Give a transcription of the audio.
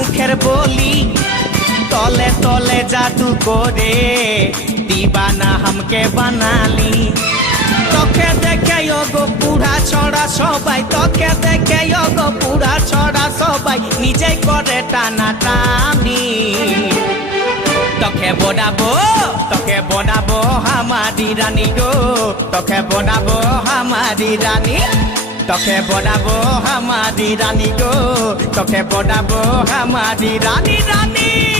মুখের বলি তলে তলে জাদু করে দিবানা हमके বানালি তোকে দেখে গো পুরা ছড়া সবাই তোকে দেখে গো পুরা ছড়া সবাই নিজে করে টানা টানি তোকে বনাবো हमारी रानी गो তোকে বনাবো हमारी रानी তোকে বনাবো हमारी रानी गो তোকে বনাবো हमारी रानी रानी